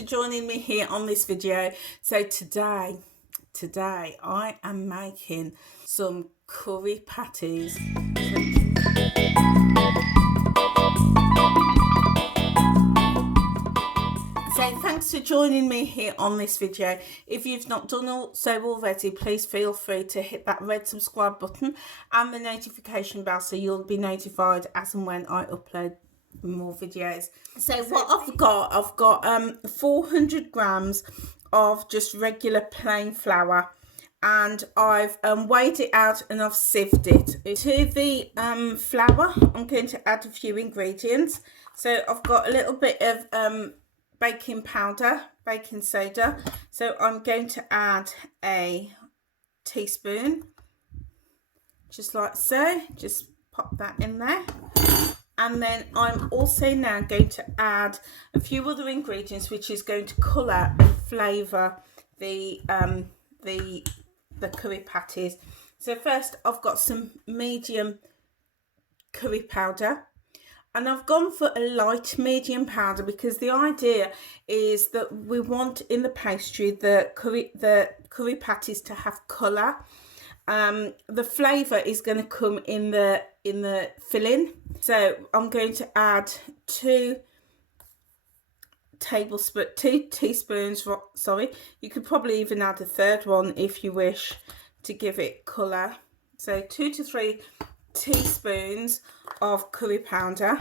for joining me here on this video. So today I am making some curry patties. So thanks for joining me here on this video. If you've not done so already, please feel free to hit that red subscribe button and the notification bell so you'll be notified as and when I upload more videos. So what I've got 400 grams of just regular plain flour, and I've weighed it out and I've sieved it. To the flour, I'm going to add a few ingredients. So I've got a little bit of baking powder, baking soda. So I'm going to add a teaspoon, just like so. Just pop that in there. And then I'm also now going to add a few other ingredients, which is going to colour and flavour the curry patties. So first, I've got some medium curry powder, and I've gone for a light medium powder because the idea is that we want in the pastry the curry patties to have colour. The flavour is going to come in the filling. So I'm going to add two teaspoons. Sorry, you could probably even add a third one if you wish to give it colour. So 2 to 3 teaspoons of curry powder.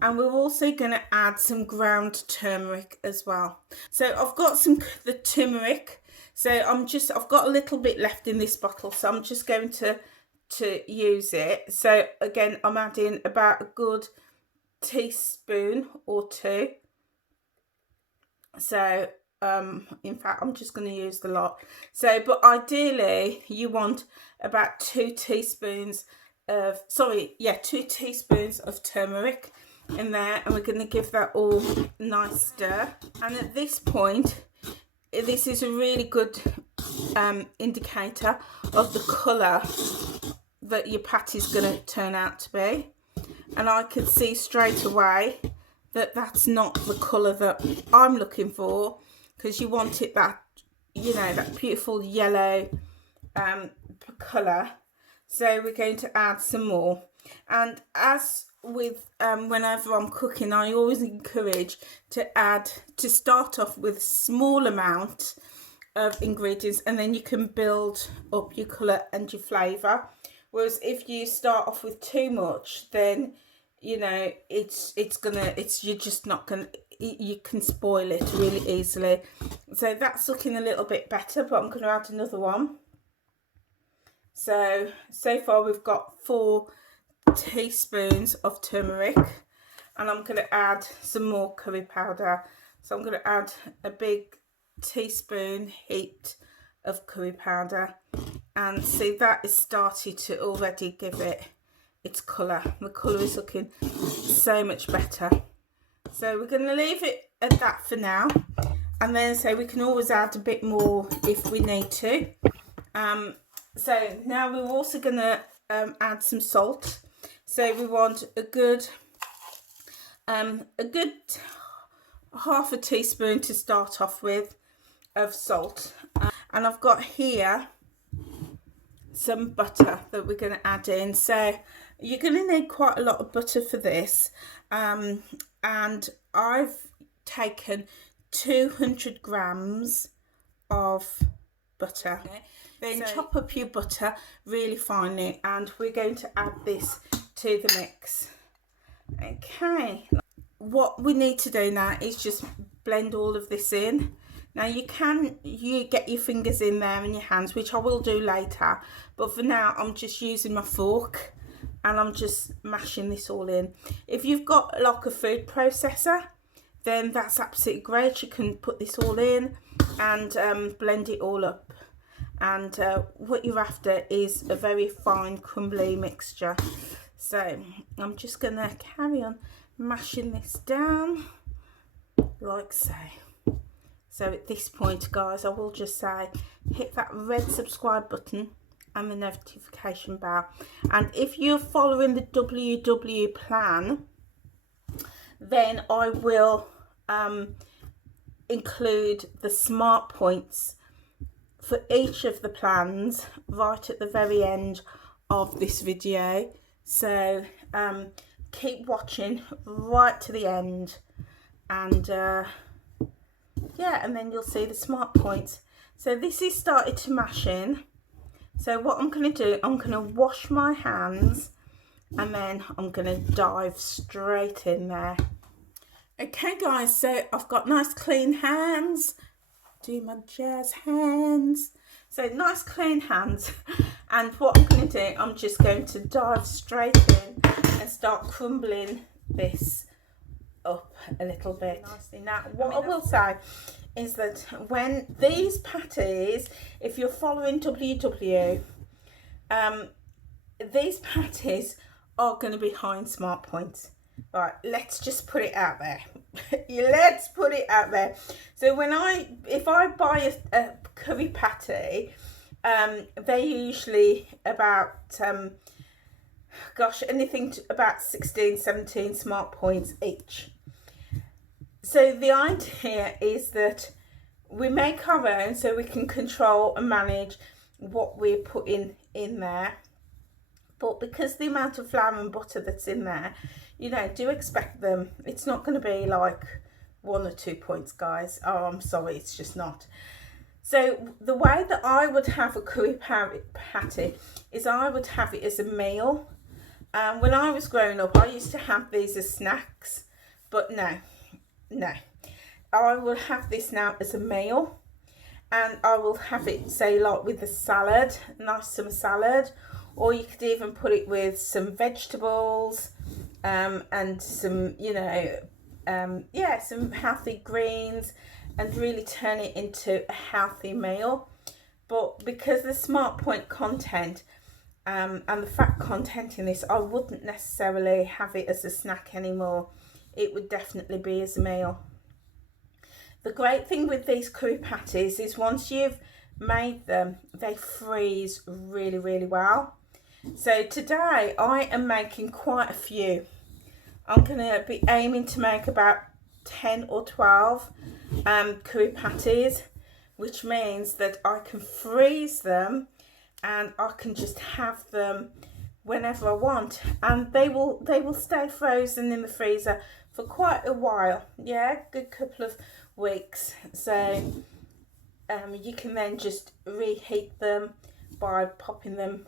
And we're also going to add some ground turmeric as well. So I've got the turmeric. So I've got a little bit left in this bottle, so I'm just going to use it. So again, I'm adding about a good teaspoon or two. So in fact, I'm just going to use the lot. So, but ideally you want about 2 teaspoons of, 2 teaspoons of turmeric in there, and we're going to give that all a nice stir. And at this point, this is a really good indicator of the colour that your patty is going to turn out to be. And I could see straight away that that's not the colour that I'm looking for, because you want it that beautiful yellow colour. So we're going to add some more. And as with whenever I'm cooking, I always encourage to start off with a small amount of ingredients, and then you can build up your colour and your flavour. Whereas if you start off with too much, then you can spoil it really easily. So that's looking a little bit better, but I'm going to add another one. So far we've got 4 teaspoons of turmeric, and I'm going to add some more curry powder. So I'm going to add a big teaspoon heaped of curry powder, and see that is started to already give it its colour. The colour is looking so much better. So we're going to leave it at that for now, and then we can always add a bit more if we need to. So now we're also going to add some salt. So we want a good half a teaspoon to start off with of salt. And I've got here some butter that we're going to add in. So you're going to need quite a lot of butter for this. And I've taken 200 grams of butter. Then chop up your butter really finely, and we're going to add this to the mix. Okay, what we need to do now is just blend all of this in. Now you get your fingers in there and your hands, which I will do later, but for now I'm just using my fork and I'm just mashing this all in. If you've got like a food processor, then that's absolutely great. You can put this all in and blend it all up. And what you're after is a very fine crumbly mixture. So I'm just going to carry on mashing this down like so. So at this point, guys, I will just say hit that red subscribe button and the notification bell. And if you're following the WW plan, then I will include the smart points for each of the plans right at the very end of this video. So keep watching right to the end, and yeah, and then you'll see the smart points. So this is started to mash in. So what I'm going to do, I'm going to wash my hands and then I'm going to dive straight in there. Okay guys, so I've got nice clean hands. Do my jazz hands. So nice clean hands. And what I'm going to do, I'm just going to dive straight in and start crumbling this up a little bit. Nicely. Now what I will say is that when these patties, if you're following WW, these patties are going to be high in smart points. Right, let's just put it out there. Let's put it out there. So if I buy a curry patty, they're usually about anything to about 16, 17 smart points each. So the idea is that we make our own, so we can control and manage what we're putting in there. But because the amount of flour and butter that's in there, you know, do expect them. It's not going to be like 1 or 2 points, guys. Oh, I'm sorry, it's just not. So the way that I would have a curry patty is I would have it as a meal. When I was growing up, I used to have these as snacks, but no. I will have this now as a meal, and I will have it, say, like with a salad, nice summer salad, or you could even put it with some vegetables, and some, you know, some healthy greens, and really turn it into a healthy meal. But because the smart point content and the fat content in this, I wouldn't necessarily have it as a snack anymore. It would definitely be as a meal. The great thing with these curry patties is once you've made them, they freeze really, really well. So today I am making quite a few. I'm going to be aiming to make about 10 or 12 curry patties, which means that I can freeze them and I can just have them whenever I want, and they will stay frozen in the freezer for quite a while. Yeah, good couple of weeks. So you can then just reheat them by popping them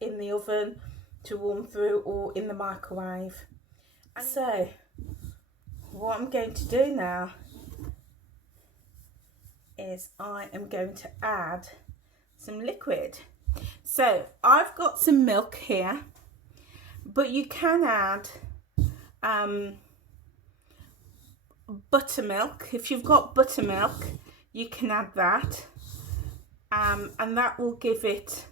in the oven to warm through, or in the microwave. And so what I'm going to do now is I am going to add some liquid. So I've got some milk here, but you can add buttermilk. If you've got buttermilk, you can add that, and that will give it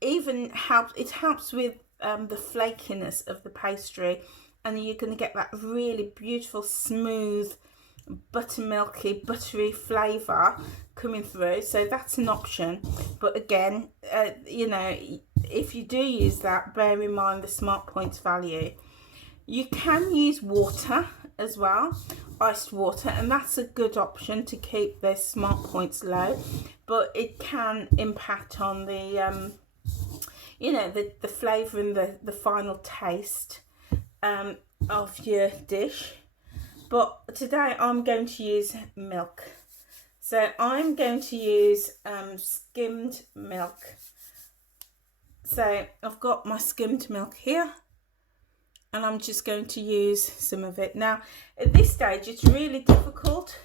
it helps with the flakiness of the pastry, and you're going to get that really beautiful, smooth, buttermilky, buttery flavour coming through. So that's an option, but again, you know, if you do use that, bear in mind the smart points value. You can use water as well, iced water, and that's a good option to keep the smart points low, but it can impact on the you know, the flavour and the final taste of your dish. But today I'm going to use milk. So I'm going to use skimmed milk. So I've got my skimmed milk here, and I'm just going to use some of it. Now at this stage it's really difficult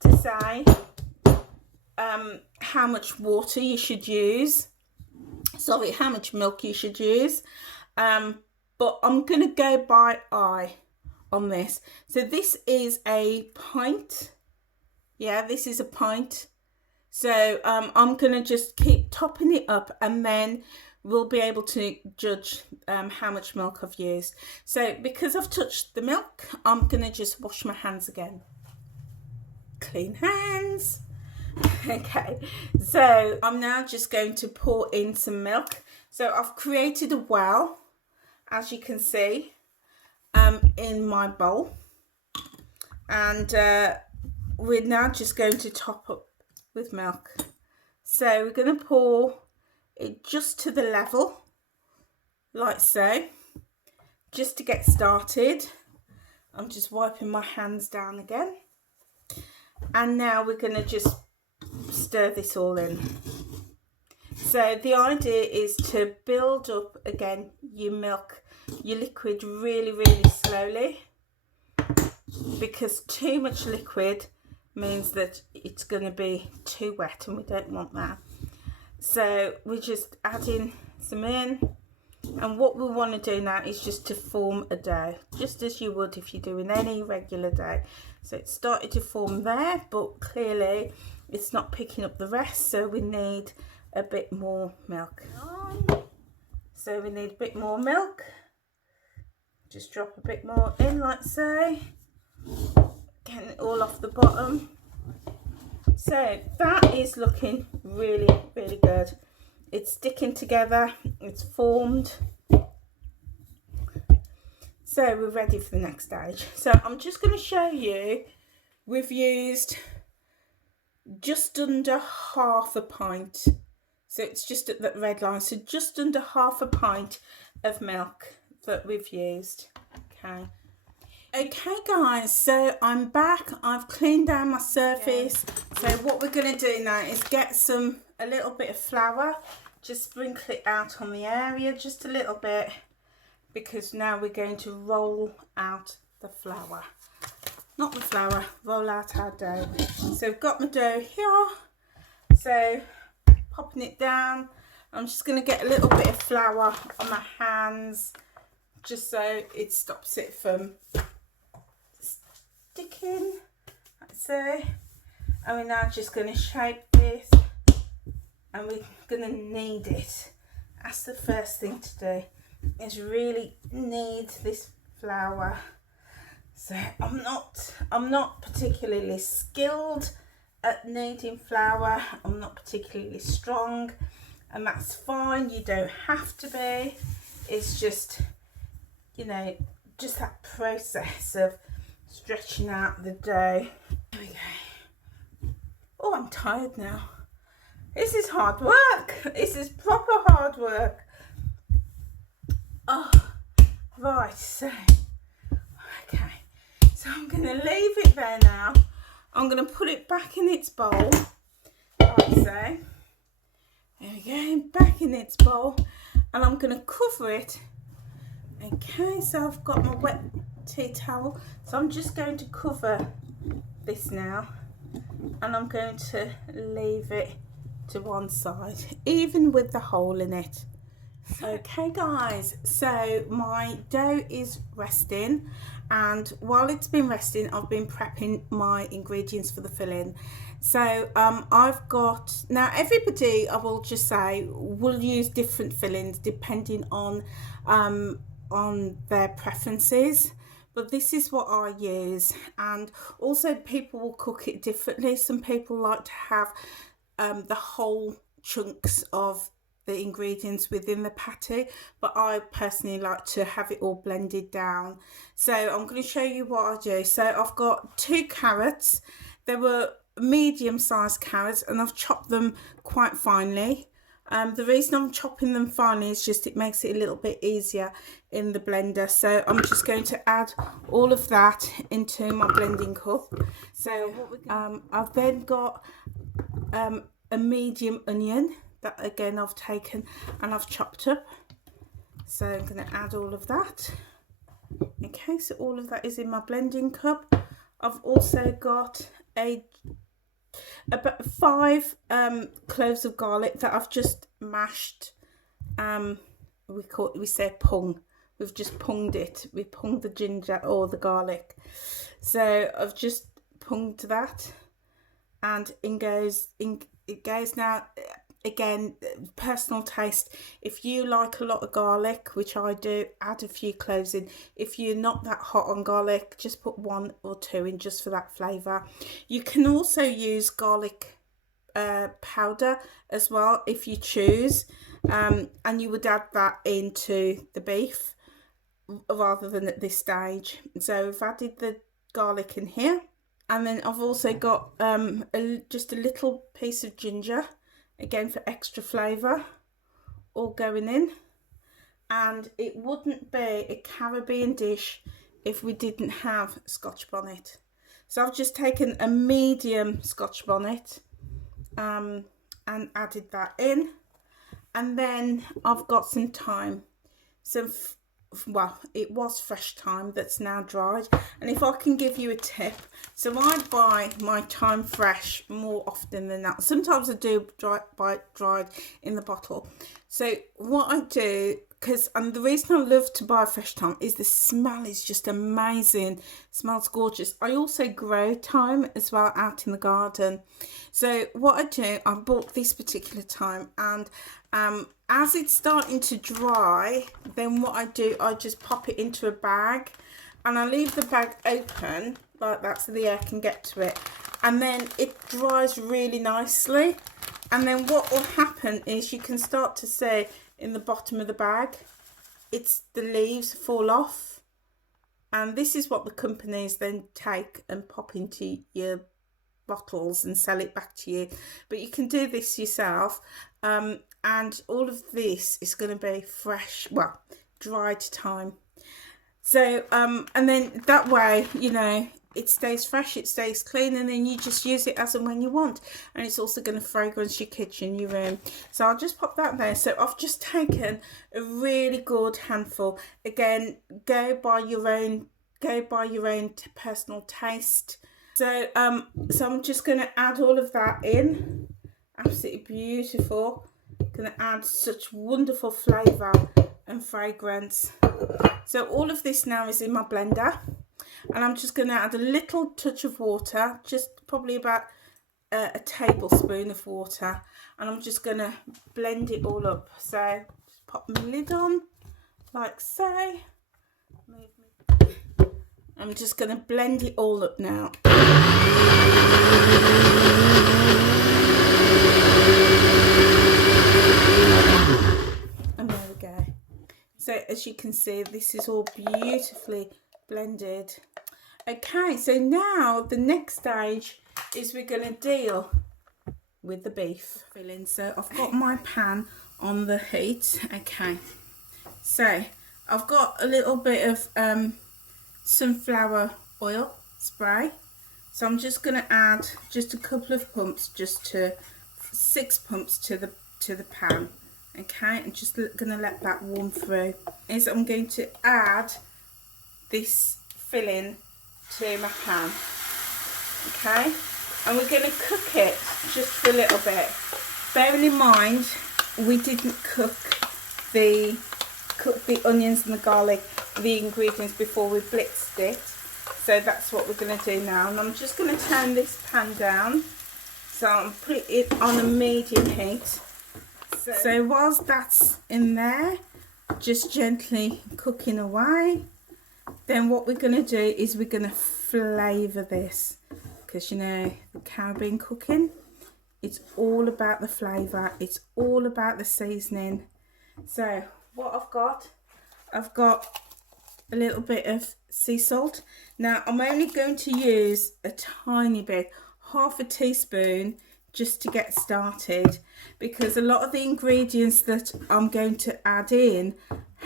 to say how much water you should use, sorry, how much milk you should use, but I'm going to go by eye on this. So this is a pint. Yeah, this is a pint. So I'm going to just keep topping it up, and then we'll be able to judge how much milk I've used. So because I've touched the milk, I'm going to just wash my hands again. Clean hands. Okay, so I'm now just going to pour in some milk. So I've created a well, as you can see, in my bowl, and we're now just going to top up with milk. So we're going to pour it just to the level, like so, just to get started. I'm just wiping my hands down again. And now we're going to just stir this all in. So the idea is to build up again your milk, your liquid really, really slowly, because too much liquid means that it's going to be too wet and we don't want that. So we're just adding some in, and what we want to do now is just to form a dough, just as you would if you're doing any regular dough. So it started to form there, but clearly it's not picking up the rest, so we need a bit more milk. So we need a bit more milk. Just drop a bit more in like so. Getting it all off the bottom. So that is looking really, really good. It's sticking together, it's formed. So we're ready for the next stage. So I'm just going to show you, we've used just under half a pint. So it's just at that red line. So just under half a pint of milk that we've used. Okay guys, so I'm back. I've cleaned down my surface. So what we're going to do now is get a little bit of flour. Just sprinkle it out on the area just a little bit, because now we're going to roll out the flour. Not the flour, roll out our dough. So I've got my dough here. So popping it down. I'm just going to get a little bit of flour on my hands, just so it stops it from sticking, like so. And we're now just going to shape this, and we're going to knead it. That's the first thing to do, is really knead this flour. So I'm not particularly skilled at kneading flour. I'm not particularly strong, and that's fine. You don't have to be. It's just, you know, just that process of stretching out the dough. There we go. Oh, I'm tired now. This is hard work. This is proper hard work. Oh, right, so, okay. So I'm going to leave it there now. I'm going to put it back in its bowl, like so. There we go, back in its bowl. And I'm going to cover it. Okay, so I've got my wet tea towel. So I'm just going to cover this now. And I'm going to leave it to one side, even with the hole in it. Okay guys, so my dough is resting, and while it's been resting I've been prepping my ingredients for the filling. So I've got, now everybody, I will just say, will use different fillings depending on their preferences, but this is what I use. And also people will cook it differently. Some people like to have the whole chunks of the ingredients within the patty, but I personally like to have it all blended down. So I'm going to show you what I do. So I've got 2 carrots. They were medium-sized carrots, and I've chopped them quite finely. The reason I'm chopping them finely is just it makes it a little bit easier in the blender. So I'm just going to add all of that into my blending cup. So I've then got a medium onion that again I've taken and I've chopped up. So I'm going to add all of that. Okay, so all of that is in my blending cup. I've also got about 5 cloves of garlic that I've just mashed. We say pung. We've just punged it. We punged the ginger or the garlic. So I've just punged that, and it goes now. Again, personal taste. If you like a lot of garlic, which I do, add a few cloves in. If you're not that hot on garlic, just put 1 or 2 in just for that flavour. You can also use garlic powder as well if you choose, and you would add that into the beef rather than at this stage. So I've added the garlic in here, And then I've also got just a little piece of ginger, again for extra flavour, all going in. And it wouldn't be a Caribbean dish if we didn't have Scotch bonnet. So I've just taken a medium Scotch bonnet and added that in. And then I've got some thyme, well, it was fresh thyme that's now dried. And if I can give you a tip, so I buy my thyme fresh more often than that. Sometimes I do buy it dried in the bottle. So what I do, and the reason I love to buy fresh thyme is the smell is just amazing. It smells gorgeous. I also grow thyme as well out in the garden. So what I do, I bought this particular thyme, and as it's starting to dry, then what I do, I just pop it into a bag, and I leave the bag open like that so the air can get to it, and then it dries really nicely. And then what will happen is you can start to see in the bottom of the bag, the leaves fall off, and this is what the companies then take and pop into your bottles and sell it back to you. But you can do this yourself, and all of this is going to be fresh, well, dried thyme. So and then that way, you know, it stays fresh, it stays clean, and then you just use it as and when you want. And it's also going to fragrance your kitchen, your room. So I'll just pop that there. So I've just taken a really good handful. Again, go by your own personal taste. So I'm just going to add all of that in. Absolutely beautiful. Going to add such wonderful flavour and fragrance. So all of this now is in my blender, and I'm just going to add a little touch of water, just probably about a tablespoon of water, and I'm just going to blend it all up. So just pop my lid on like so. I'm just going to blend it all up now. And there we go. So as you can see, this is all beautifully blended. Okay, so now the next stage is we're going to deal with the beef filling. So I've got my pan on the heat. Okay, so I've got a little bit of sunflower oil spray. So I'm just going to add just a couple of pumps, just to 6 pumps to the pan. Okay, and just going to let that warm through. Is I'm going to add this filling to my pan. Okay, and we're going to cook it just for a little bit. Bearing in mind, we didn't cook the onions and the garlic, the ingredients, before we blitzed it. So that's what we're going to do now. And I'm just going to turn this pan down. So I'm putting it on a medium heat. So whilst that's in there, just gently cooking away, then what we're going to do is we're going to flavour this. Because, you know, the Caribbean cooking, it's all about the flavour. It's all about the seasoning. So what I've got a little bit of sea salt. Now I'm only going to use a tiny bit, half a teaspoon, just to get started, because a lot of the ingredients that I'm going to add in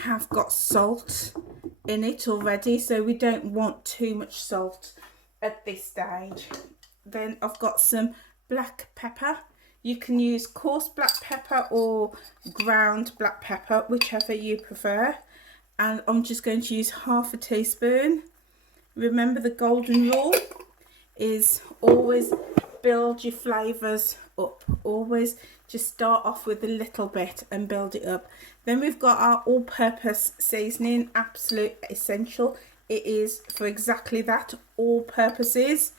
have got salt in it already, so we don't want too much salt at this stage. Then I've got some black pepper. You can use coarse black pepper or ground black pepper, whichever you prefer. And I'm just going to use half a teaspoon. Remember, the golden rule is always build your flavours up. Always just start off with a little bit and build it up. Then we've got our all-purpose seasoning, absolute essential. It is for exactly that, all purposes.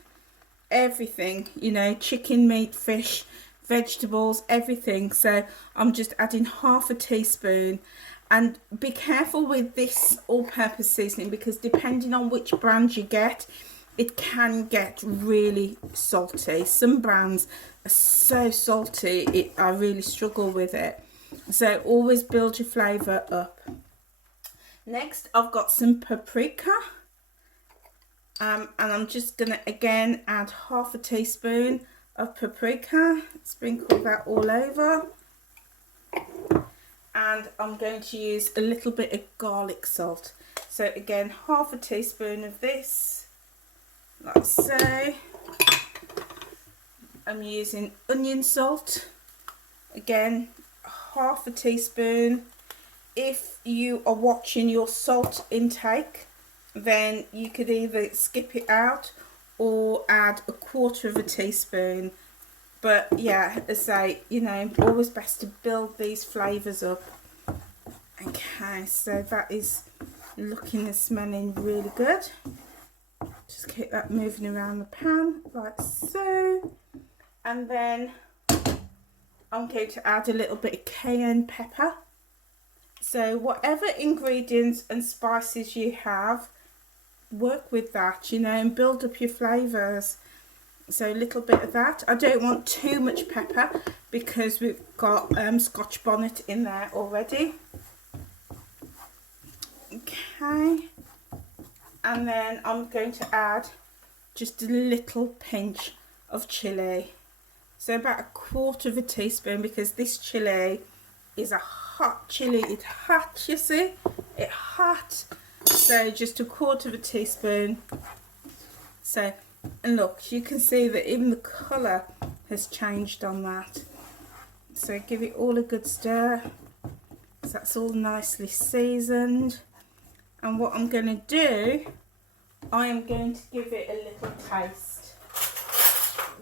Everything, you know, chicken, meat, fish, vegetables, everything. So I'm just adding half a teaspoon. And be careful with this all-purpose seasoning, because depending on which brand you get, it can get really salty. Some brands are so salty, I really struggle with it. So always build your flavour up. Next, I've got some paprika. And I'm just going to again add half a teaspoon of paprika, sprinkle that all over. And I'm going to use a little bit of garlic salt. So again, half a teaspoon of this, like so. I'm using onion salt, again half a teaspoon. If you are watching your salt intake, then you could either skip it out or add a quarter of a teaspoon. But yeah, as I say, you know, always best to build these flavours up. Okay, so that is looking and smelling really good. Just keep that moving around the pan like so. And then I'm going to add a little bit of cayenne pepper. So whatever ingredients and spices you have, work with that, you know, and build up your flavours. So a little bit of that. I don't want too much pepper because we've got Scotch bonnet in there already. Okay. And then I'm going to add just a little pinch of chilli. So about a quarter of a teaspoon, because this chilli is a hot chilli. It's hot, you see? It's hot. So just a quarter of a teaspoon. So, and look, you can see that even the colour has changed on that. So give it all a good stir. So that's all nicely seasoned. And what I'm going to do, I am going to give it a little taste.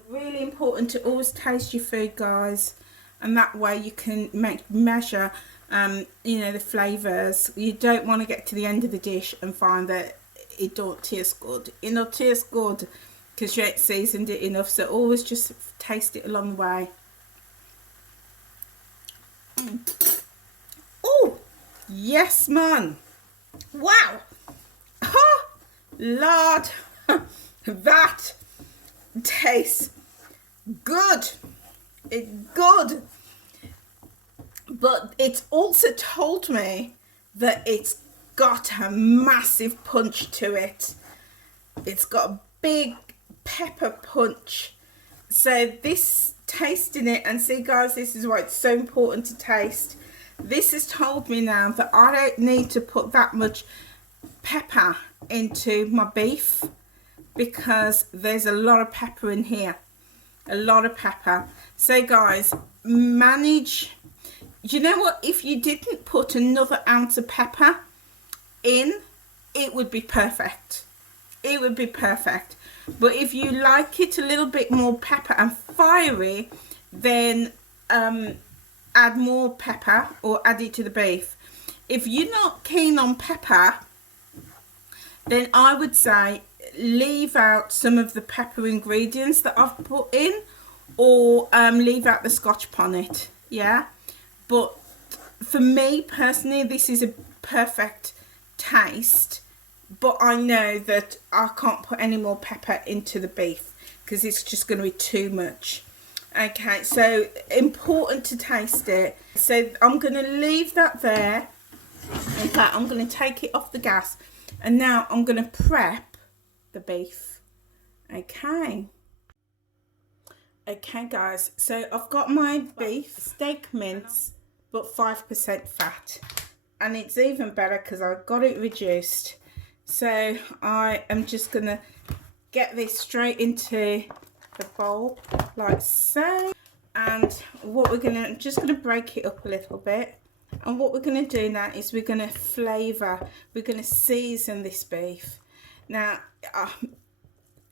Really important to always taste your food, guys. And that way you can measure, you know, the flavours. You don't want to get to the end of the dish and find that it don't taste good. It don't taste good because you ain't seasoned it enough. So always just taste it along the way. Oh, yes, man. Wow. Oh, Lord. That tastes good. It's good. But it's also told me that it's got a massive punch to it. It's got a big pepper punch. So this, tasting it, and see guys, this is why it's so important to taste. This has told me now that I don't need to put that much pepper into my beef because there's a lot of pepper in here. A lot of pepper. So guys, manage. You know what, if you didn't put another ounce of pepper in, it would be perfect. It would be perfect. But if you like it a little bit more pepper and fiery, then add more pepper or add it to the beef. If you're not keen on pepper, then I would say leave out some of the pepper ingredients that I've put in, or leave out the Scotch bonnet. Yeah, but for me personally, this is a perfect taste. But I know that I can't put any more pepper into the beef because it's just going to be too much. Okay, so important to taste it. So I'm going to leave that there. In fact, I'm going to take it off the gas, and now I'm going to prep the beef. Okay guys, so I've got my beef steak mince but 5% fat, and it's even better because I've got it reduced. So I am just gonna get this straight into the bowl like so, and what we're gonna, I'm just gonna break it up a little bit, and what we're gonna do now is we're gonna flavour, we're gonna season this beef. Now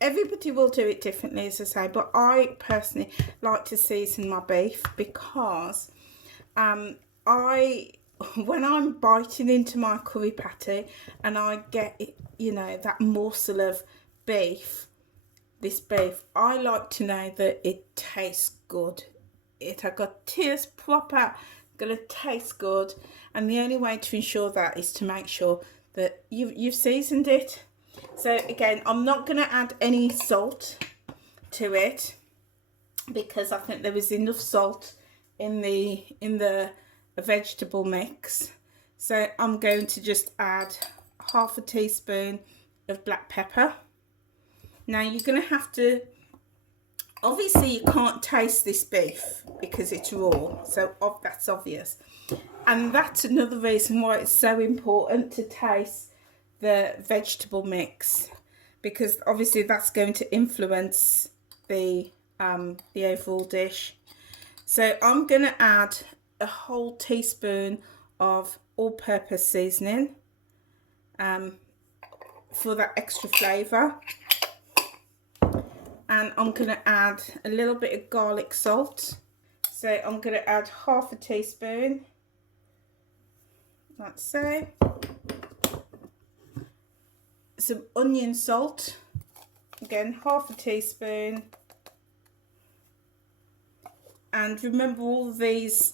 everybody will do it differently, as I say, but I personally like to season my beef because when I'm biting into my curry patty and I get it, you know, that morsel of beef, this beef, I like to know that it tastes good. It has got taste proper, gonna taste good, and the only way to ensure that is to make sure that you've seasoned it. So again, I'm not going to add any salt to it because I think there was enough salt in the vegetable mix. So I'm going to just add half a teaspoon of black pepper. Now you're going to have to, obviously you can't taste this beef because it's raw, so that's obvious. And that's another reason why it's so important to taste the vegetable mix, because obviously that's going to influence the overall dish. So I'm going to add a whole teaspoon of all-purpose seasoning for that extra flavour. And I'm going to add a little bit of garlic salt. So I'm going to add half a teaspoon, like so. Some onion salt, again half a teaspoon. And remember, all these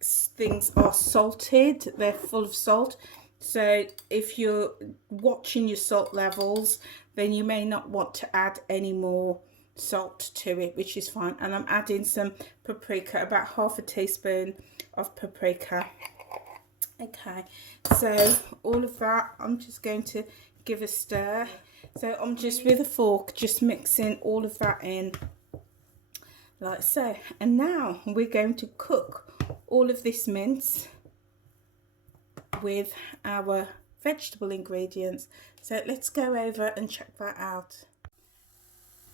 things are salted, they're full of salt. So if you're watching your salt levels, then you may not want to add any more salt to it, which is fine. And I'm adding some paprika, about half a teaspoon of paprika. Okay, so all of that I'm just going to give a stir. So I'm just with a fork just mixing all of that in like so. And now we're going to cook all of this mince with our vegetable ingredients. So let's go over and check that out.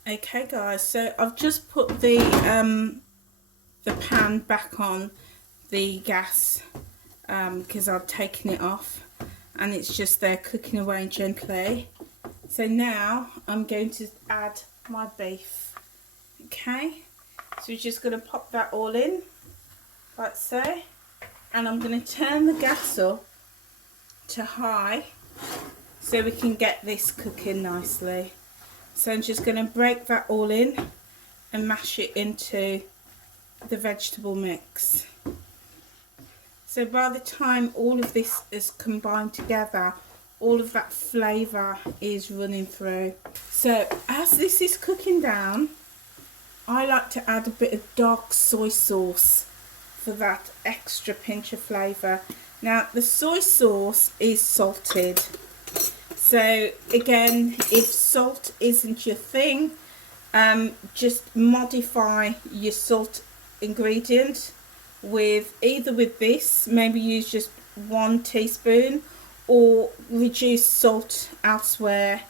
Okay guys, so I've just put the pan back on the gas because I've taken it off, and it's just there cooking away gently. So now I'm going to add my beef. Okay, so we're just going to pop that all in like so, and I'm going to turn the gas up to high so we can get this cooking nicely. So I'm just going to break that all in and mash it into the vegetable mix. So by the time all of this is combined together, all of that flavour is running through. So as this is cooking down, I like to add a bit of dark soy sauce for that extra pinch of flavour. Now the soy sauce is salted. So again, if salt isn't your thing, just modify your salt ingredient with either with this, maybe use just 1 teaspoon, or reduce salt elsewhere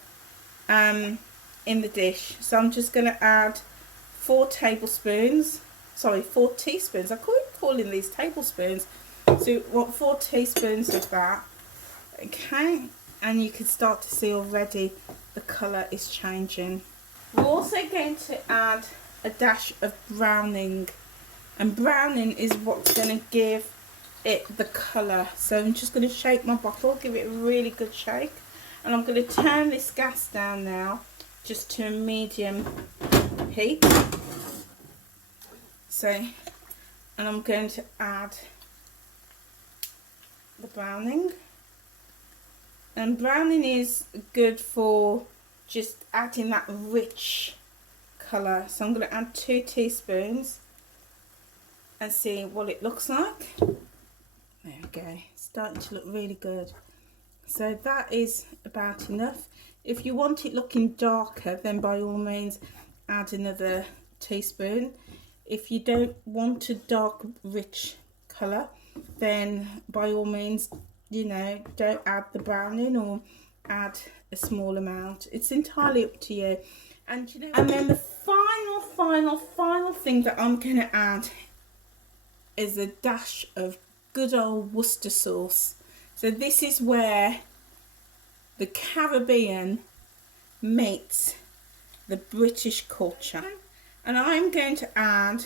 in the dish. So I'm just going to add 4 teaspoons. I keep calling these tablespoons. So what, 4 teaspoons of that. Okay, and you can start to see already the colour is changing. We're also going to add a dash of browning, and browning is what's going to give it the colour. So I'm just going to shake my bottle, give it a really good shake, and I'm going to turn this gas down now just to a medium heat. So, and I'm going to add the browning, and browning is good for just adding that rich colour. So I'm going to add 2 teaspoons and see what it looks like. There we go, it's starting to look really good. So that is about enough. If you want it looking darker, then by all means add another teaspoon. If you don't want a dark rich colour, then by all means, you know, don't add the browning or add a small amount. It's entirely up to you. And you know, and then the final thing that I'm going to add is a dash of good old Worcester sauce. So this is where the Caribbean meets the British culture. And I'm going to add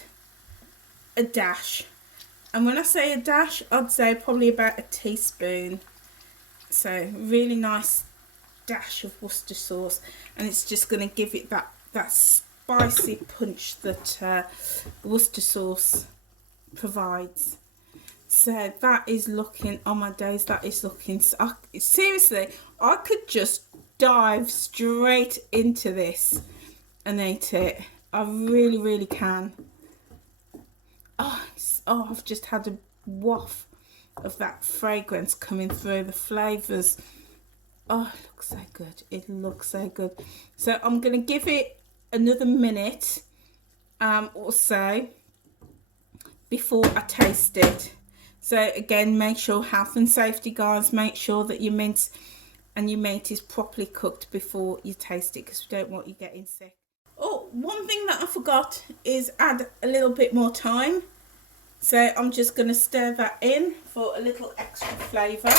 a dash. And when I say a dash, I'd say probably about a teaspoon. So really nice dash of Worcester sauce. And it's just going to give it that spicy punch that Worcester sauce provides. So that is looking, oh my days, that is looking, seriously, I could just dive straight into this and eat it. I really can. Oh, I've just had a waft of that fragrance coming through, the flavours Oh, it looks so good. It looks so good. So I'm going to give it another minute or so before I taste it. So again, make sure, health and safety guys, make sure that your mince and your meat is properly cooked before you taste it, because we don't want you getting sick. Oh, one thing that I forgot is add a little bit more thyme. So I'm just going to stir that in for a little extra flavour.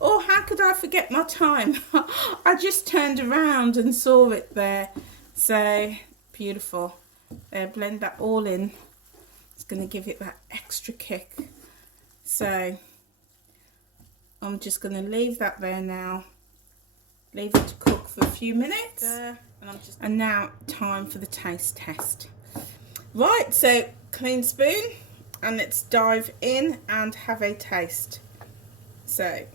Oh, how could I forget my thyme? I just turned around and saw it there. So beautiful. Blend that all in. It's going to give it that extra kick. So I'm just going to leave that there now. Leave it to cook for a few minutes. And now time for the taste test. Right, so clean spoon and let's dive in and have a taste. So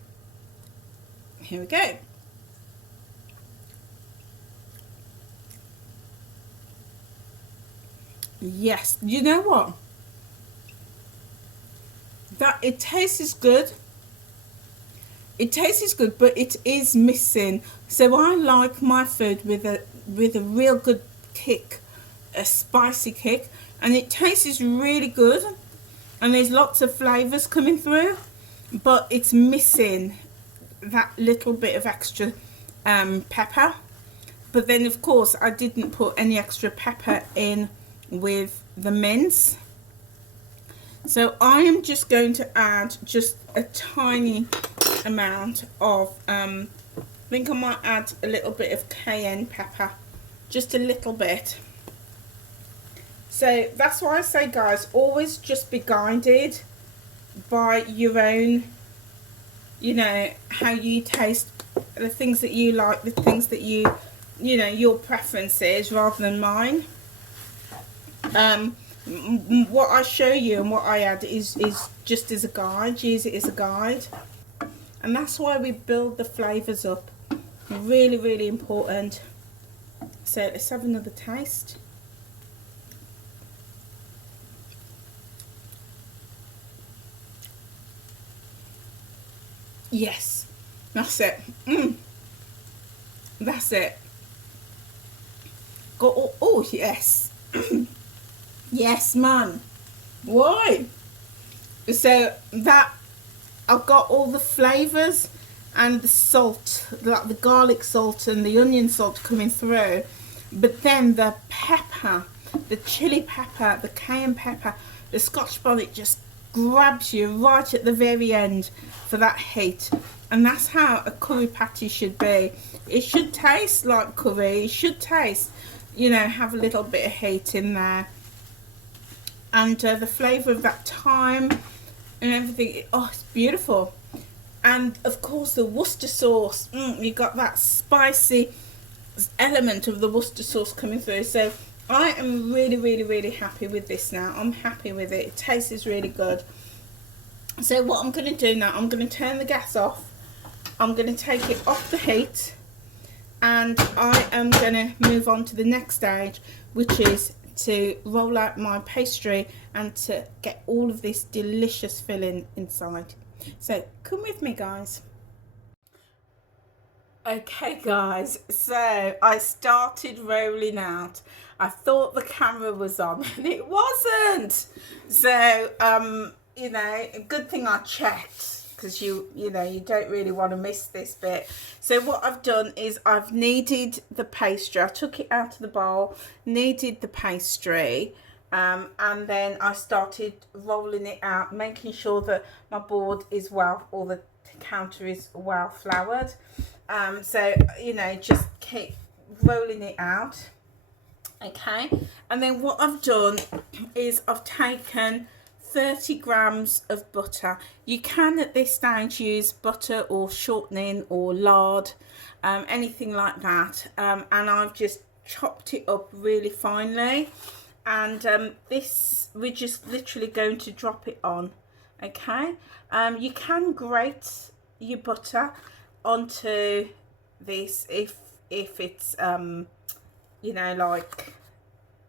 here we go. Yes, you know what? That it tastes good. It tastes good, but it is missing. So I like my food with a real good kick, a spicy kick, and it tastes really good. And there's lots of flavours coming through, but it's missing that little bit of extra pepper. But then of course I didn't put any extra pepper in with the mince, so I am just going to add just a tiny amount of I think I might add a little bit of cayenne pepper, just a little bit. So that's why I say, guys, always just be guided by your own, you know, how you taste, the things that you like, the things that you know, your preferences rather than mine. What I show you and what I add is just as a guide. Use it as a guide, and that's why we build the flavours up. Really, really important. So let's have another taste. Yes, that's it. That's it. Go. Oh yes. Yes, man. Why? So that I've got all the flavours and the salt, like the garlic salt and the onion salt coming through, but then the pepper, the chili pepper, the cayenne pepper, the Scotch bonnet just grabs you right at the very end for that heat. And that's how a curry patty should be. It should taste like curry. It should taste, you know, have a little bit of heat in there. And the flavour of that thyme and everything, oh, it's beautiful. And of course the Worcester sauce, you got that spicy element of the Worcester sauce coming through. So I am really, really, really happy with this now. I'm happy with it. It tastes really good. So what I'm going to do now, I'm going to turn the gas off. I'm going to take it off the heat, and I am going to move on to the next stage, which is to roll out my pastry and to get all of this delicious filling inside. So come with me, guys. Okay guys, so I started rolling out. I thought the camera was on and it wasn't. So you know, a good thing I checked, because you know, you don't really want to miss this bit. So what I've done is I've kneaded the pastry. I took it out of the bowl, kneaded the pastry, and then I started rolling it out, making sure that my board is well, or the counter is well floured. So, you know, just keep rolling it out. Okay, and then what I've done is I've taken 30 grams of butter. You can at this stage use butter or shortening or lard, anything like that, and I've just chopped it up really finely, and this, we're just literally going to drop it on. Okay, you can grate your butter onto this if it's you know, like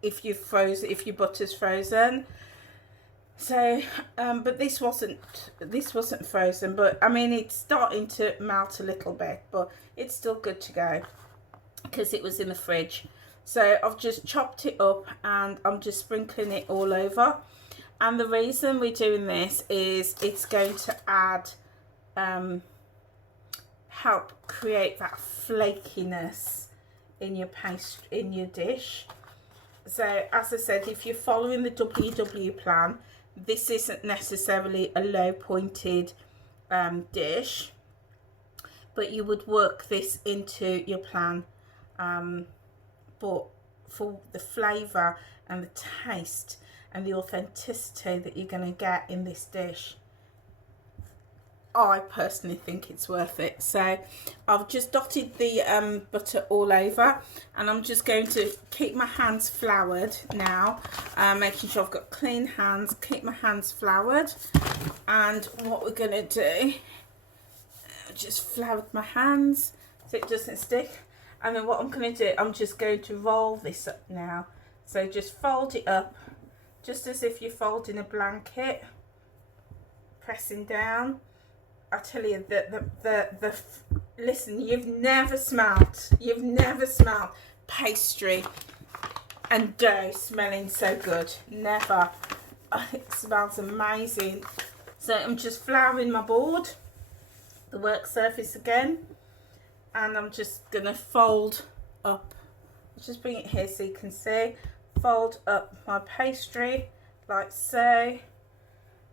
if your butter's frozen. So So but this wasn't frozen, but I mean it's starting to melt a little bit, but it's still good to go because it was in the fridge. So I've just chopped it up and I'm just sprinkling it all over. And the reason we're doing this is it's going to add help create that flakiness in your paste, in your dish. So as I said, if you're following the WW plan, this isn't necessarily a low pointed dish, but you would work this into your plan, but for the flavour and the taste and the authenticity that you're going to get in this dish, I personally think it's worth it. So I've just dotted the butter all over, and I'm just going to keep my hands floured now, making sure I've got clean hands, keep my hands floured. And what we're going to do, just floured my hands so it doesn't stick. And then what I'm going to do, I'm just going to roll this up now. So just fold it up, just as if you're folding a blanket, pressing down. I tell you that listen, you've never smelt pastry and dough smelling so good. Never. It smells amazing. So I'm just flouring my board, the work surface again, and I'm just gonna fold up. I'll just bring it here so you can see. Fold up my pastry like so.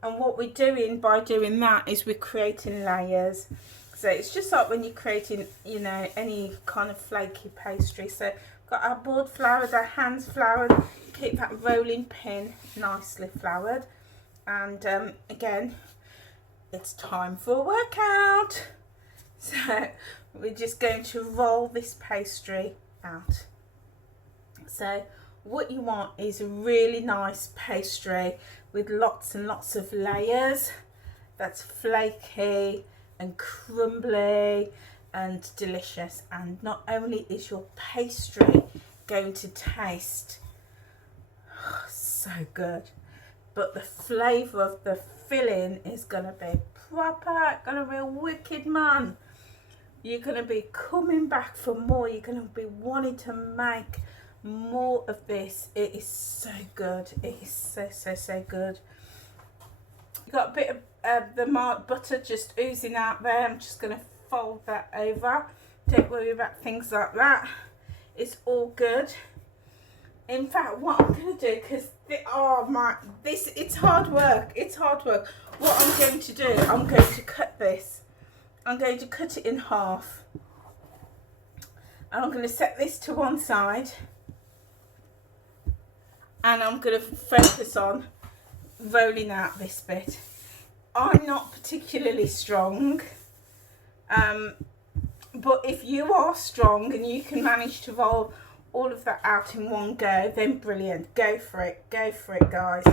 And what we're doing by doing that is we're creating layers. So it's just like when you're creating, you know, any kind of flaky pastry. So we've got our board floured, our hands floured, keep that rolling pin nicely floured. And again, it's time for a workout. So we're just going to roll this pastry out. So what you want is a really nice pastry with lots and lots of layers that's flaky and crumbly and delicious. And not only is your pastry going to taste so good, but the flavour of the filling is going to be proper, going to be a wicked, man. You're going to be coming back for more. You're going to be wanting to make more of this. It is so good. It is so good. You've got a bit of the butter just oozing out there. I'm just going to fold that over. Don't worry about things like that. It's all good. In fact, what I'm going to do, because it's hard work. It's hard work. What I'm going to do, I'm going to cut this. I'm going to cut it in half. And I'm going to set this to one side. And I'm going to focus on rolling out this bit. I'm not particularly strong, but if you are strong and you can manage to roll all of that out in one go, then brilliant. Go for it, guys.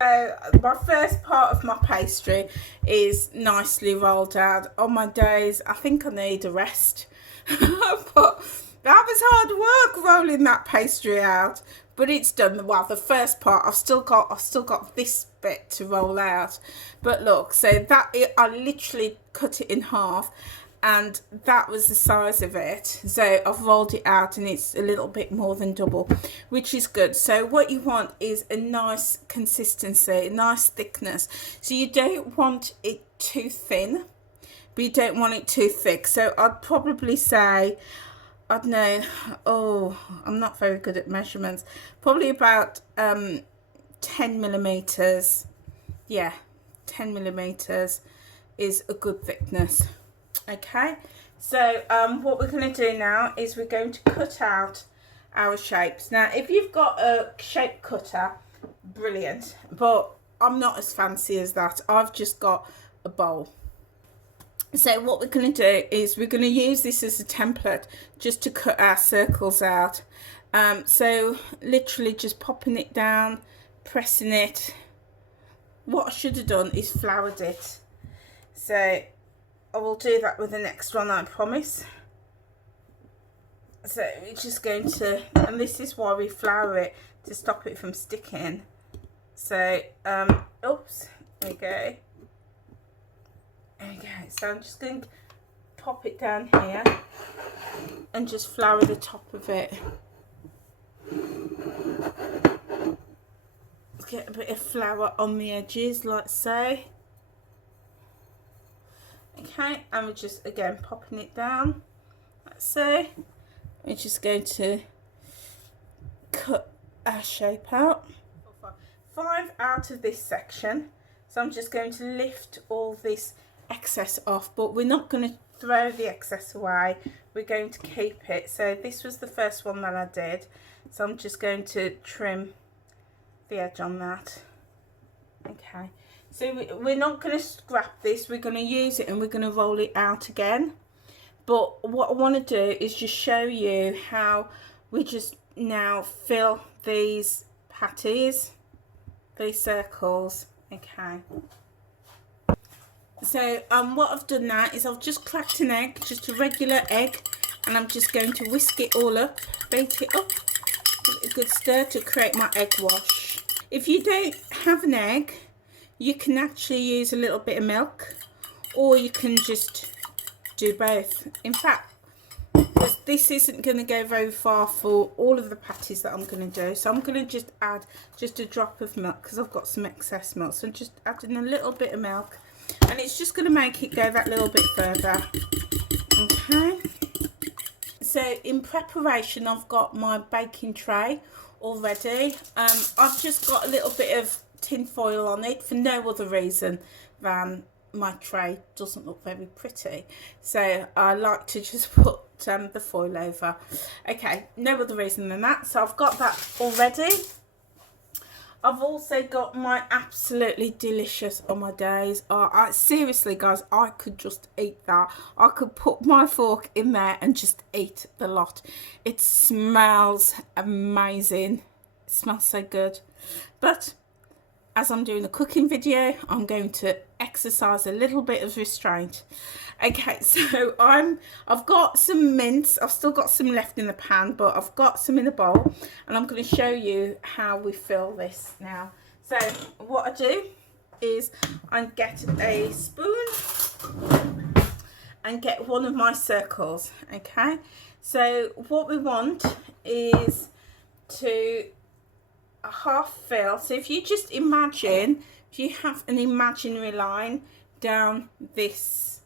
So my first part of my pastry is nicely rolled out. On my days, I think I need a rest. But that was hard work rolling that pastry out. But it's done. Well, the first part, I've still got this bit to roll out. But look, so I literally cut it in half, and that was the size of it. So I've rolled it out, and it's a little bit more than double, which is good. So what you want is a nice consistency, a nice thickness. So you don't want it too thin, but you don't want it too thick. So I'd probably say, I don't know, I'm not very good at measurements. Probably about 10 millimeters. Yeah, 10 millimeters is a good thickness. Okay, so what we're going to do now is we're going to cut out our shapes. Now, if you've got a shape cutter, brilliant. But I'm not as fancy as that. I've just got a bowl. So what we're going to do is we're going to use this as a template just to cut our circles out. So literally just popping it down, pressing it. What I should have done is floured it. So I will do that with the next one, I promise. So we're just going to, and this is why we flour it, to stop it from sticking. So Oops, there we go. Okay, so I'm just going to pop it down here and just flour the top of it. Get a bit of flour on the edges, like so. Okay, and we're just again popping it down, like so. We're just going to cut our shape out. 5 out of this section, so I'm just going to lift all this excess off, but we're not going to throw the excess away, we're going to keep it. So this was the first one that I did, so I'm just going to trim the edge on that. Okay, so we're not going to scrap this, we're going to use it and we're going to roll it out again. But what I want to do is just show you how we just now fill these patties, these circles. Okay, so what I've done now is I've just cracked an egg, just a regular egg, and I'm just going to whisk it all up, beat it up, give it a good stir to create my egg wash. If you don't have an egg, you can actually use a little bit of milk, or you can just do both. In fact, this isn't going to go very far for all of the patties that I'm going to do, so I'm going to just add just a drop of milk because I've got some excess milk, so I'm just adding a little bit of milk, and it's just going to make it go that little bit further. Okay, so in preparation I've got my baking tray already. I've just got a little bit of tin foil on it for no other reason than my tray doesn't look very pretty, so I like to just put the foil over. Okay, no other reason than that. So I've got that already. I've also got my absolutely delicious, oh my days, seriously guys, I could just eat that. I could put my fork in there and just eat the lot. It smells amazing, it smells so good, but as I'm doing a cooking video, I'm going to exercise a little bit of restraint. Okay, so I've got some mince. I've still got some left in the pan, but I've got some in the bowl, and I'm going to show you how we fill this now. So what I do is I get a spoon and get one of my circles. Okay, so what we want is to half fill. So if you just imagine, if you have an imaginary line down this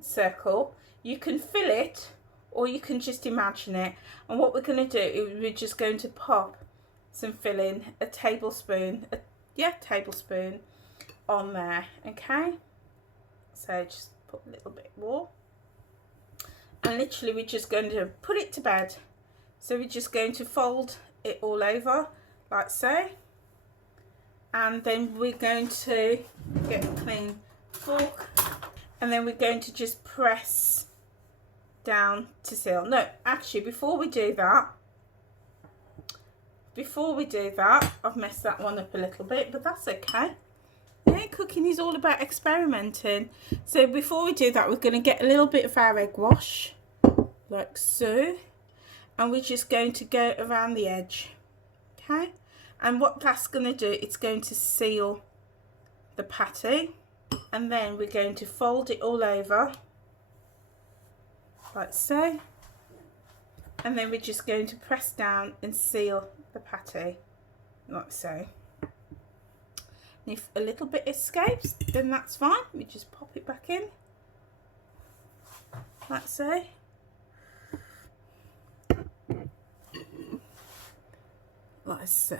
circle, you can fill it or you can just imagine it. And what we're going to do is we're just going to pop some filling, a tablespoon on there. Okay, so just put a little bit more, and literally we're just going to put it to bed. So we're just going to fold it all over like so, and then we're going to get a clean fork, and then we're going to just press down to seal. No, actually before we do that I've messed that one up a little bit, but that's okay. Yeah, cooking is all about experimenting. So before we do that, we're going to get a little bit of our egg wash like so, and we're just going to go around the edge. Okay, and what that's going to do, it's going to seal the patty, and then we're going to fold it all over like so, and then we're just going to press down and seal the patty like so. And if a little bit escapes, then that's fine, we just pop it back in like so. Like so.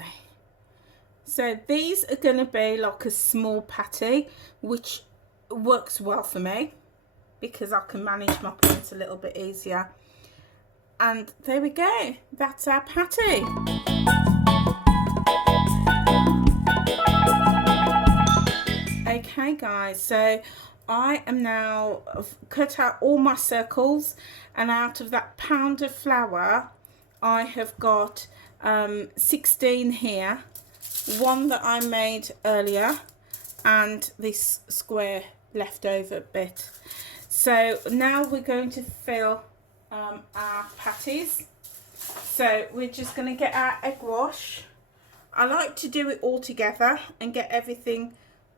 So these are going to be like a small patty, which works well for me because I can manage my points a little bit easier. And there we go, that's our patty. Okay guys, so I am now cut out all my circles, and out of that pound of flour I have got 16 here, one that I made earlier, and this square leftover bit. So now we're going to fill our patties. So we're just going to get our egg wash. I like to do it all together and get everything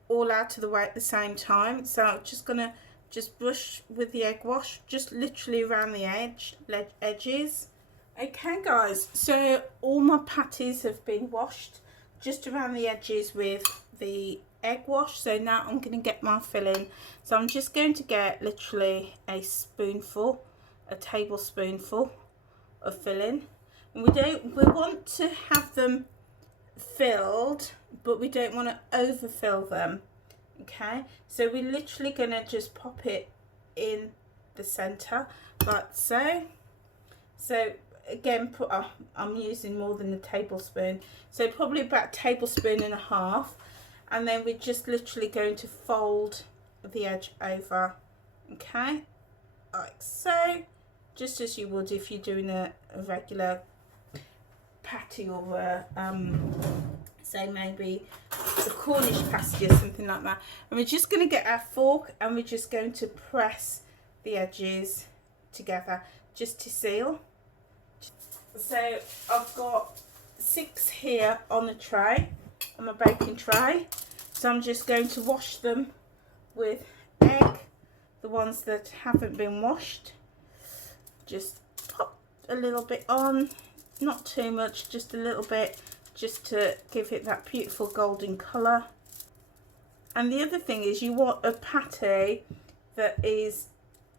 all out of the way at the same time. So I'm just gonna just brush with the egg wash, just literally around the edges. Okay guys, so all my patties have been washed just around the edges with the egg wash. So now I'm going to get my filling. So I'm just going to get literally a tablespoonful of filling. And we want to have them filled, but we don't want to overfill them. Okay, so we're literally going to just pop it in the center like so. So again, I'm using more than a tablespoon, so probably about a tablespoon and a half, and then we're just literally going to fold the edge over, okay, like so, just as you would if you're doing a regular patty, or say maybe the Cornish pasty or something like that. And we're just going to get our fork and we're just going to press the edges together just to seal. So I've got 6 here on the tray, on my baking tray. So I'm just going to wash them with egg, the ones that haven't been washed. Just pop a little bit on, not too much, just a little bit, just to give it that beautiful golden colour. And the other thing is, you want a patty that is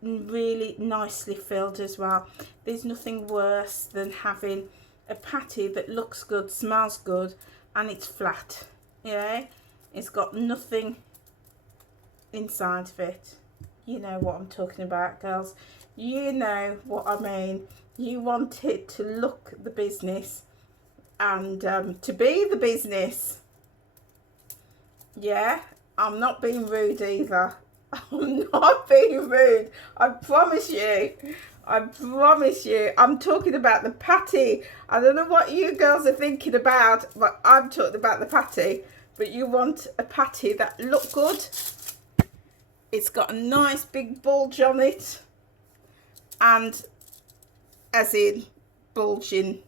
really nicely filled as well. There's nothing worse than having a patty that looks good, smells good, and it's flat. Yeah, it's got nothing inside of it. You know what I'm talking about, girls. You know what I mean. You want it to look the business and to be the business. Yeah, I'm not being rude either. I'm not being rude. I promise you. I promise you. I'm talking about the patty. I don't know what you girls are thinking about, but I'm talking about the patty. But you want a patty that look good. It's got a nice big bulge on it. And as in bulging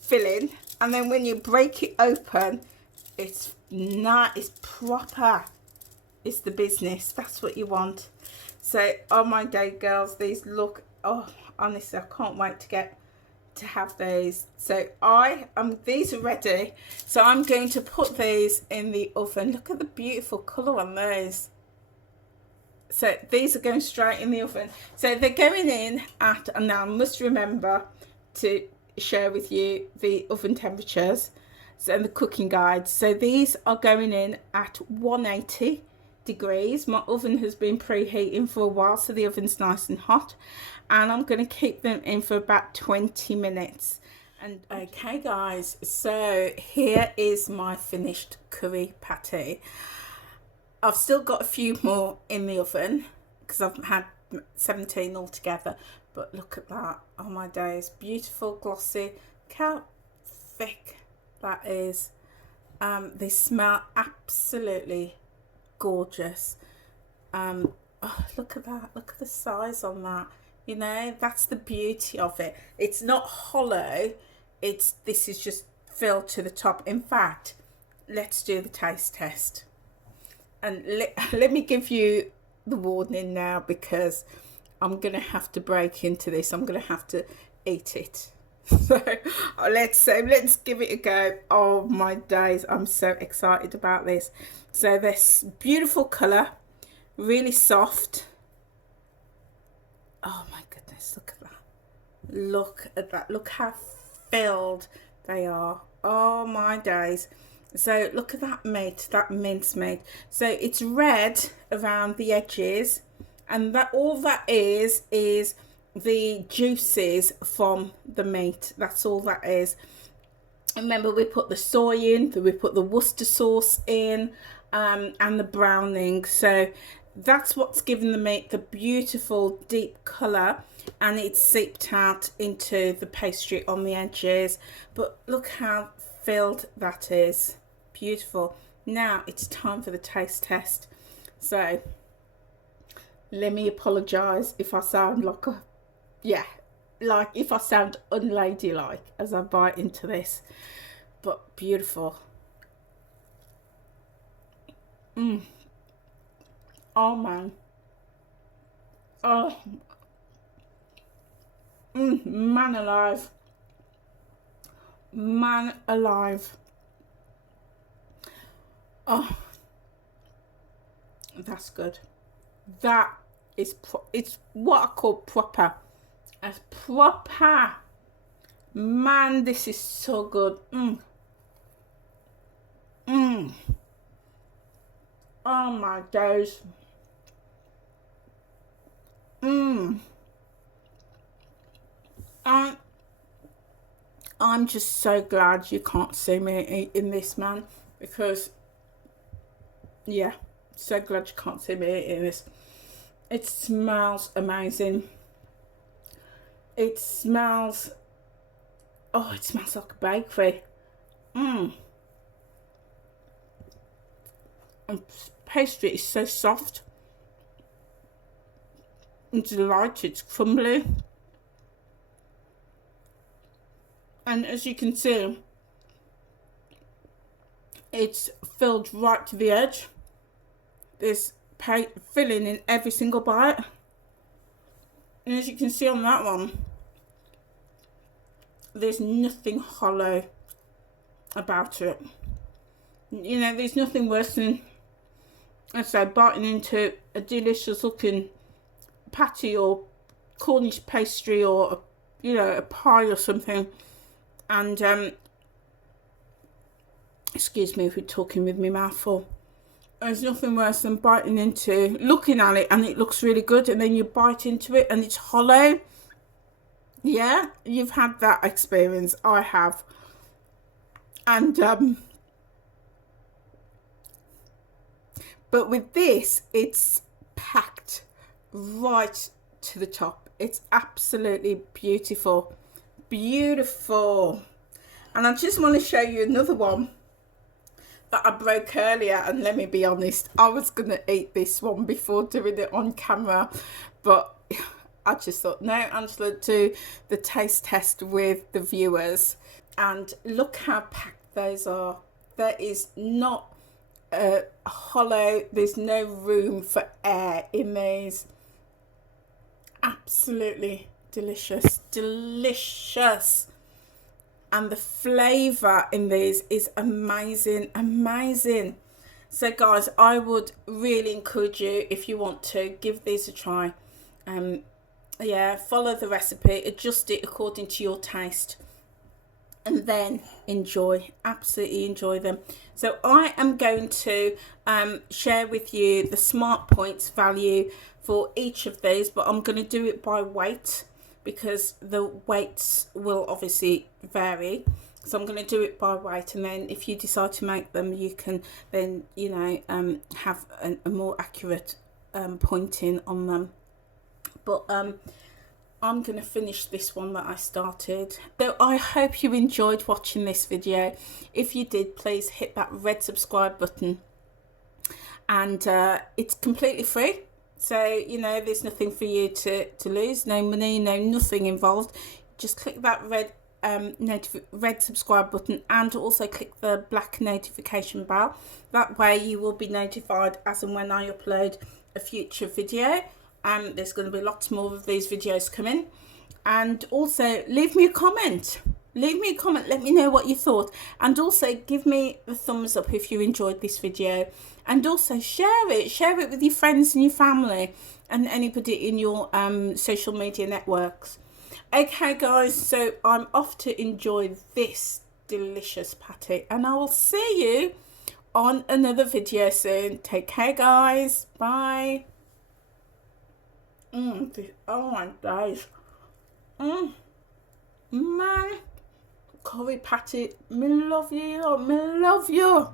filling. And then when you break it open, it's not, it's proper. It's the business. That's what you want. So on my day, girls, these look, oh, honestly, I can't wait to have these. So these are ready. So I'm going to put these in the oven. Look at the beautiful colour on those. So these are going straight in the oven. So they're going in at, and now I must remember to share with you the oven temperatures and the cooking guide. So these are going in at 180 degrees. My oven has been preheating for a while, so the oven's nice and hot, and I'm going to keep them in for about 20 minutes. And okay guys, so here is my finished curry patty. I've still got a few more in the oven because I've had 17 altogether, but look at that. Oh my days, beautiful, glossy. Look how thick that is. They smell absolutely gorgeous. Oh, look at that, look at the size on that. You know, that's the beauty of it. It's not hollow, this is just filled to the top. In fact, let's do the taste test. And let me give you the warning now, because I'm gonna have to break into this. I'm gonna have to eat it. So let's give it a go. Oh my days, I'm so excited about this. So this beautiful colour, really soft. Oh my goodness, look at that. Look at that. Look how filled they are. Oh my days. So look at that meat, that mince meat. So it's red around the edges, and that all that is the juices from the meat. That's all that is. Remember, we put the soy in, we put the Worcester sauce in, and the browning. So that's what's given the meat the beautiful deep colour, and it's seeped out into the pastry on the edges. But look how filled that is. Beautiful. Now it's time for the taste test. So let me apologise if I sound like if I sound unladylike as I bite into this, but beautiful. Oh man. Oh. Man alive. Man alive. Oh. That's good. That is it's what I call proper. As proper. Man, this is so good. Oh my days. I'm just so glad you can't see me eating this, man, because yeah, so glad you can't see me eating this. It smells amazing. It smells, oh, it smells like a bakery. And pastry is so soft and delighted. It's crumbly. And as you can see, it's filled right to the edge. There's filling in every single bite. And as you can see on that one, there's nothing hollow about it. You know, there's nothing worse than, I say, biting into a delicious looking patty or Cornish pastry or, you know, a pie or something. And, excuse me if you're talking with my mouth full. There's nothing worse than biting into, looking at it and it looks really good, and then you bite into it and it's hollow. Yeah, you've had that experience. I have. And, but with this, it's packed right to the top. It's absolutely beautiful. Beautiful. And I just want to show you another one that I broke earlier, and let me be honest, I was going to eat this one before doing it on camera, but I just thought, no, Angela, do the taste test with the viewers. And look how packed those are. There is not hollow, there's no room for air in these. Absolutely delicious. Delicious. And the flavour in these is amazing, amazing. So guys, I would really encourage you, if you want to, give these a try. Yeah, follow the recipe, adjust it according to your taste, and then enjoy, absolutely enjoy them. So I am going to share with you the smart points value for each of these, but I'm going to do it by weight, because the weights will obviously vary. So I'm going to do it by weight, and then if you decide to make them, you can then, you know, have a more accurate pointing on them. But I'm going to finish this one that I started. So I hope you enjoyed watching this video. If you did, please hit that red subscribe button, and it's completely free. So, you know, there's nothing for you to lose, no money, no nothing involved. Just click that red subscribe button, and also click the black notification bell. That way you will be notified as and when I upload a future video. There's going to be lots more of these videos coming. And also leave me a comment. Leave me a comment, let me know what you thought, and also give me the thumbs up if you enjoyed this video, and also share it with your friends and your family and anybody in your social media networks. Okay guys, so I'm off to enjoy this delicious patty, and I will see you on another video soon. Take care guys, bye. Oh my days. Man, curry patty, me love you.